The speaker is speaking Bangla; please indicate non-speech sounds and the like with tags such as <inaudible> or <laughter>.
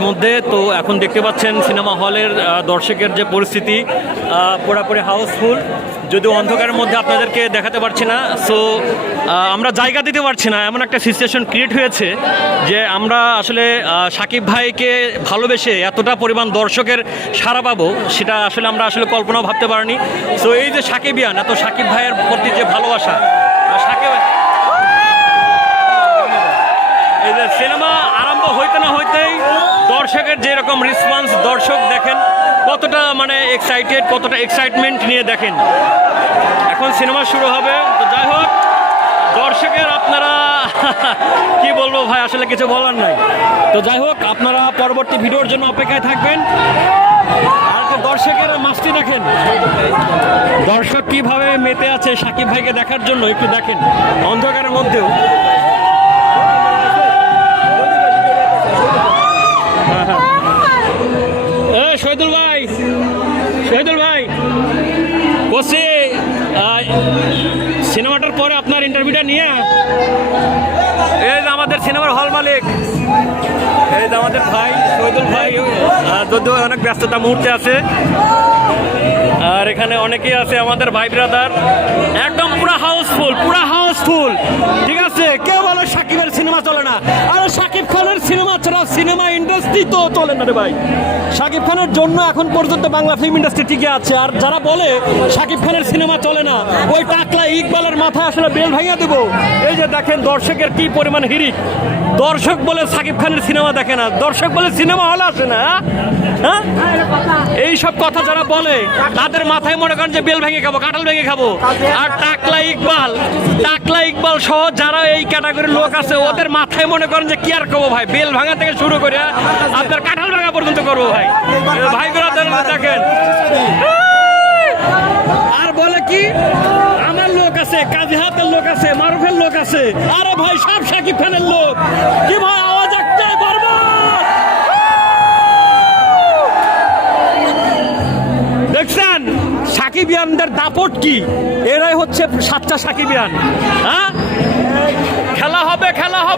মধ্যে, তো এখন দেখতে পাচ্ছেন সিনেমা হলের দর্শকের যে পরিস্থিতি পুরোপুরি হাউসফুল। যদিও অন্ধকারের মধ্যে আপনাদেরকে দেখাতে পারছি না সো আমরা জায়গা দিতে পারছি না। এমন একটা সিচুয়েশন ক্রিয়েট হয়েছে যে আমরা আসলে সাকিব ভাইকে ভালোবেসে এতটা পরিমাণ দর্শকের সাড়া পাবো, সেটা আসলে আমরা আসলে কল্পনাও ভাবতে পারিনি। সো এই যে সাকিবিয়ান, এত সাকিব ভাইয়ের প্রতি যে ভালোবাসা সাকিব এই যে সিনেমা আরম্ভ হইতে না হইতেই দর্শকের যে রকম রেসপন্স দর্শক দেখেন, কতটা মানে এক্সাইটেড কতটা এক্সাইটমেন্ট নিয়ে দেখেন। এখন সিনেমা শুরু হবে। তো যাই হোক, দর্শকের আপনারা, <laughs> কি বলব ভাই, আসলে কিছু বলার নাই। তো যাই হোক, আপনারা পরবর্তী ভিডিওর জন্য অপেক্ষায় থাকবেন। আর দর্শকের মাস্তি দেখেন, দর্শক কীভাবে মেতে আছে সাকিব ভাইকে দেখার জন্য একটু দেখেন। অন্ধকারের মধ্যেও। শহীদুল ভাই শহীদুল ভাই। বসে সিনেমাটার পরে আপনার ইন্টারভিউটা নিয়ে এই যে আমাদের সিনেমার হল মালিক, এই যে আমাদের ভাই শহীদুল ভাই যদিও অনেক ব্যস্ততা মুহূর্তে আছে। আর এখানে অনেকেই আছে আমাদের ভাই ব্রাদার একদম পুরো হাউসফুল পুরো হাউসফুল ঠিক আছে? কেউ বলে সাকিবের সিনেমা চলে না। আরে সাকিব খানের সিনেমা ছাড়া সিনেমা ইন্ডাস্ট্রি তো চলে না রে ভাই। সাকিব খানের জন্য এখন পর্যন্ত বাংলা ফিল্ম ইন্ডাস্ট্রি টিকে আছে। আর যারা বলে শাকিব খানের সিনেমা চলে না, ওই টাকলা ইকবালের মাথায় আসলে বেল ভাঙিয়ে দেবো। এই যে দেখেন দর্শকের কি পরিমাণ হিরিক দর্শক বলে শাকিব খানের সিনেমা দেখে না, দর্শক বলে সিনেমা হলে আসে না হ্যাঁ? এই সব কথা যারা বলে, তাদের মাথায় মনে করেন যে বেল ভেঙে খাব, কাঁঠাল ভেঙে খাব। আর টাকলা ইকবাল টাকলা ইকবাল সহ যারা এই ক্যাটাগরির লোক আছে, ওদের মাথায় মনে করেন যে কি আর করব ভাই? বেল ভাঙা থেকে শুরু করে, আপনার কাঁঠাল ভাঙা পর্যন্ত করব ভাই। ভাই দেখেন। আর বলে কি? আমার লোক আছে, কাজী হাতের লোক আছে, মারুফের লোক আছে। আরে ভাই, সব সাকিব খানের লোক। কি ভাই? সাকিবিয়ানদের দাপট কি? এরাই হচ্ছে সাতটা সাকিবিয়ান হ্যাঁ? খেলা হবে খেলা হবে।